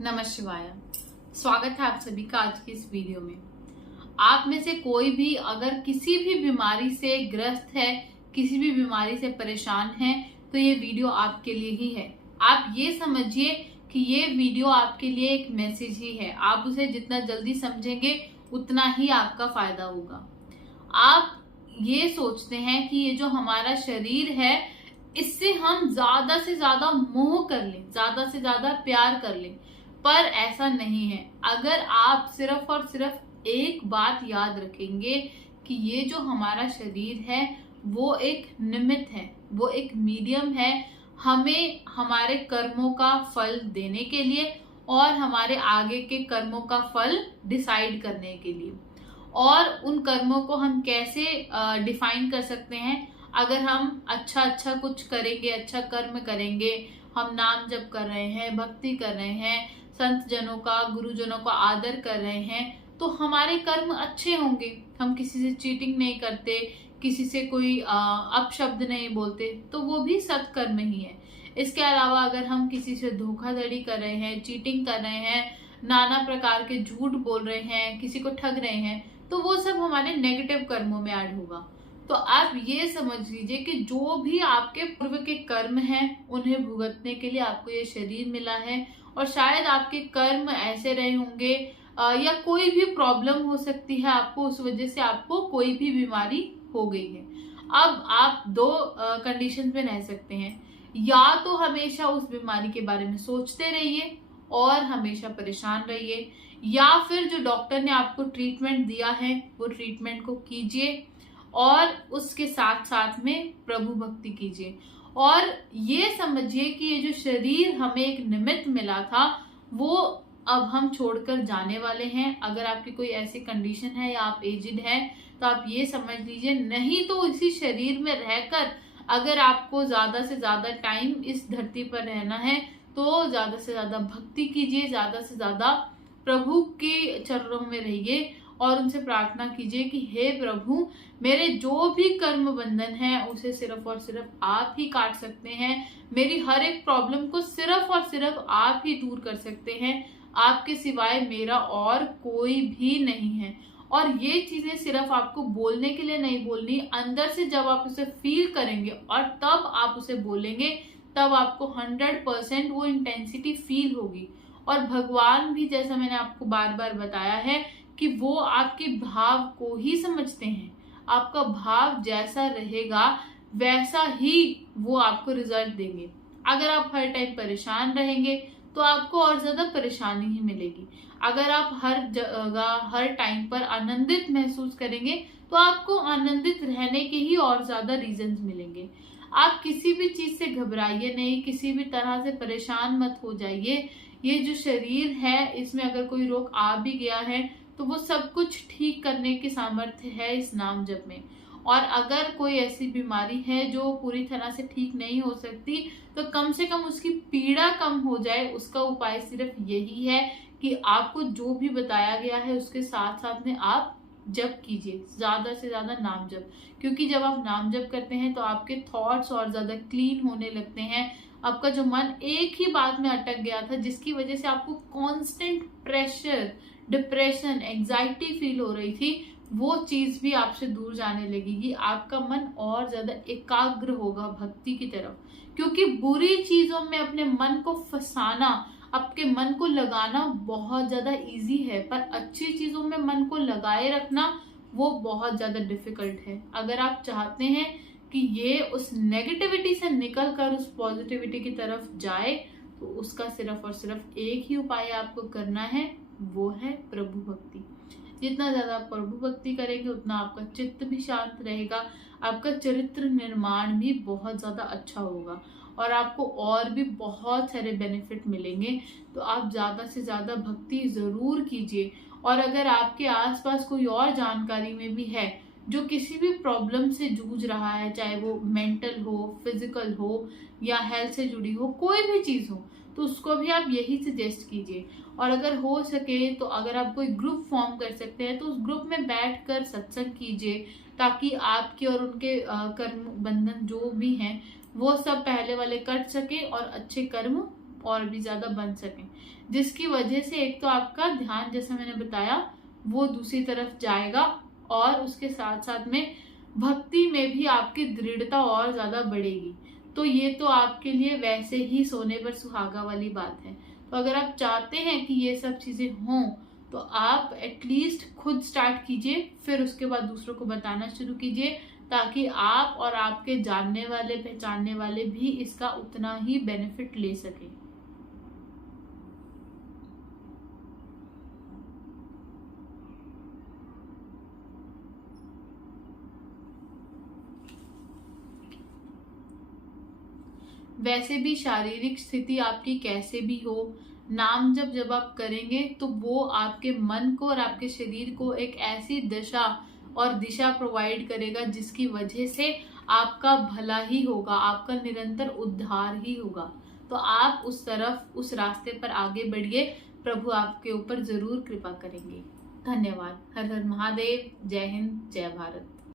नमः शिवाय। स्वागत है आप सभी का आज की इस वीडियो में। आप में से कोई भी अगर किसी भी बीमारी से ग्रस्त है, किसी भी बीमारी से परेशान है, तो ये वीडियो आपके लिए ही है। आप ये समझिए कि ये वीडियो आपके लिए एक मैसेज ही है। आप उसे जितना जल्दी समझेंगे उतना ही आपका फायदा होगा। आप ये सोचते हैं कि ये जो हमारा शरीर है, इससे हम ज्यादा से ज्यादा मोह कर लें, ज्यादा से ज्यादा प्यार कर लें, पर ऐसा नहीं है। अगर आप सिर्फ और सिर्फ एक बात याद रखेंगे कि ये जो हमारा शरीर है वो एक निमित्त है, वो एक मीडियम है हमें हमारे कर्मों का फल देने के लिए और हमारे आगे के कर्मों का फल डिसाइड करने के लिए। और उन कर्मों को हम कैसे डिफाइन कर सकते हैं? अगर हम अच्छा कुछ करेंगे, अच्छा कर्म करेंगे, हम नाम जप कर रहे हैं, भक्ति कर रहे हैं, संत जनों का, गुरुजनों का आदर कर रहे हैं, तो हमारे कर्म अच्छे होंगे। हम किसी से चीटिंग नहीं करते, किसी से कोई अपशब्द नहीं बोलते, तो वो भी सत्कर्म ही है। इसके अलावा अगर हम किसी से धोखाधड़ी कर रहे हैं, चीटिंग कर रहे हैं, नाना प्रकार के झूठ बोल रहे हैं, किसी को ठग रहे हैं, तो वो सब हमारे नेगेटिव कर्मों में ऐड होगा। तो आप ये समझ लीजिए कि जो भी आपके पूर्व के कर्म हैं उन्हें भुगतने के लिए आपको ये शरीर मिला है। और शायद आपके कर्म ऐसे रहे होंगे या कोई भी प्रॉब्लम हो सकती है आपको, उस वजह से आपको कोई भी बीमारी हो गई है। अब आप दो कंडीशन में रह सकते हैं। या तो हमेशा उस बीमारी के बारे में सोचते रहिए और हमेशा परेशान रहिए, या फिर जो डॉक्टर ने आपको ट्रीटमेंट दिया है वो ट्रीटमेंट को कीजिए और उसके साथ साथ में प्रभु भक्ति कीजिए। और ये समझिए कि ये जो शरीर हमें एक निमित्त मिला था वो अब हम छोड़कर जाने वाले हैं। अगर आपकी कोई ऐसी कंडीशन है या आप एजिड हैं तो आप ये समझ लीजिए, नहीं तो इसी शरीर में रहकर अगर आपको ज्यादा से ज्यादा टाइम इस धरती पर रहना है तो ज्यादा से ज्यादा भक्ति कीजिए, ज्यादा से ज्यादा प्रभु के चरणों में रहिए और उनसे प्रार्थना कीजिए कि हे प्रभु, मेरे जो भी कर्म बंधन है उसे सिर्फ और सिर्फ आप ही काट सकते हैं। मेरी हर एक प्रॉब्लम को सिर्फ और सिर्फ आप ही दूर कर सकते हैं। आपके सिवाय मेरा और कोई भी नहीं है। और ये चीजें सिर्फ आपको बोलने के लिए नहीं बोलनी, अंदर से जब आप उसे फील करेंगे और तब आप उसे बोलेंगे, तब आपको 100% वो इंटेंसिटी फील होगी। और भगवान भी, जैसा मैंने आपको बार बार बताया है, कि वो आपके भाव को ही समझते हैं। आपका भाव जैसा रहेगा वैसा ही वो आपको रिजल्ट देंगे। अगर आप हर टाइम परेशान रहेंगे तो आपको और ज्यादा परेशानी ही मिलेगी। अगर आप हर जगह हर टाइम पर आनंदित महसूस करेंगे तो आपको आनंदित रहने के ही और ज्यादा रीजंस मिलेंगे। आप किसी भी चीज से घबराइए नहीं, किसी भी तरह से परेशान मत हो जाइए। ये जो शरीर है इसमें अगर कोई रोग आ भी गया है तो वो सब कुछ ठीक करने की सामर्थ्य है इस नाम जप में। और अगर कोई ऐसी बीमारी है जो पूरी तरह से ठीक नहीं हो सकती तो कम से कम उसकी पीड़ा कम हो जाए, उसका उपाय सिर्फ यही है कि आपको जो भी बताया गया है उसके साथ साथ में आप जप कीजिए, ज्यादा से ज्यादा नाम जप। क्योंकि जब आप नाम जप करते हैं तो आपके थॉट्स और ज्यादा क्लीन होने लगते हैं। आपका जो मन एक ही बात में अटक गया था, जिसकी वजह से आपको constant pressure, depression, anxiety feel हो रही थी, वो चीज भी आपसे दूर जाने लगेगी। आपका मन और ज्यादा एकाग्र होगा भक्ति की तरफ। क्योंकि बुरी चीजों में अपने मन को फंसाना, आपके मन को लगाना बहुत ज्यादा इजी है, पर अच्छी चीजों में मन को लगाए रखना वो बहुत ज्यादा डिफिकल्ट है। अगर आप चाहते हैं कि ये उस नेगेटिविटी से निकल कर उस पॉजिटिविटी की तरफ जाए तो उसका सिर्फ और सिर्फ एक ही उपाय आपको करना है, वो है प्रभु भक्ति। जितना ज्यादा आप प्रभु भक्ति करेंगे उतना आपका चित्त भी शांत रहेगा, आपका चरित्र निर्माण भी बहुत ज्यादा अच्छा होगा और आपको और भी बहुत सारे बेनिफिट मिलेंगे। तो आप ज्यादा से ज्यादा भक्ति जरूर कीजिए। और अगर आपके आसपास कोई और जानकारी में भी है जो किसी भी प्रॉब्लम से जूझ रहा है, चाहे वो मेंटल हो, फिजिकल हो या हेल्थ से जुड़ी हो, कोई भी चीज हो, तो उसको भी आप यही सजेस्ट कीजिए। और अगर हो सके तो अगर आप कोई ग्रुप फॉर्म कर सकते हैं तो उस ग्रुप में बैठकर सत्संग कीजिए, ताकि आपके और उनके कर्म बंधन जो भी हैं वो सब पहले वाले कट सके और अच्छे कर्म और भी ज्यादा बन सकें। जिसकी वजह से एक तो आपका ध्यान, जैसे मैंने बताया, वो दूसरी तरफ जाएगा और उसके साथ साथ में भक्ति में भी आपकी दृढ़ता और ज्यादा बढ़ेगी। तो ये तो आपके लिए वैसे ही सोने पर सुहागा वाली बात है। तो अगर आप चाहते हैं कि ये सब चीजें हों तो आप एटलीस्ट खुद स्टार्ट कीजिए, फिर उसके बाद दूसरों को बताना शुरू कीजिए, ताकि आप और आपके जानने वाले पहचानने वाले भी इसका उतना ही बेनिफिट ले सके। वैसे भी शारीरिक स्थिति आपकी कैसे भी हो, नाम जब आप करेंगे तो वो आपके मन को और आपके शरीर को एक ऐसी दशा और दिशा प्रोवाइड करेगा जिसकी वजह से आपका भला ही होगा, आपका निरंतर उद्धार ही होगा। तो आप उस तरफ, उस रास्ते पर आगे बढ़िए, प्रभु आपके ऊपर जरूर कृपा करेंगे। धन्यवाद। हर हर महादेव। जय हिंद, जय भारत।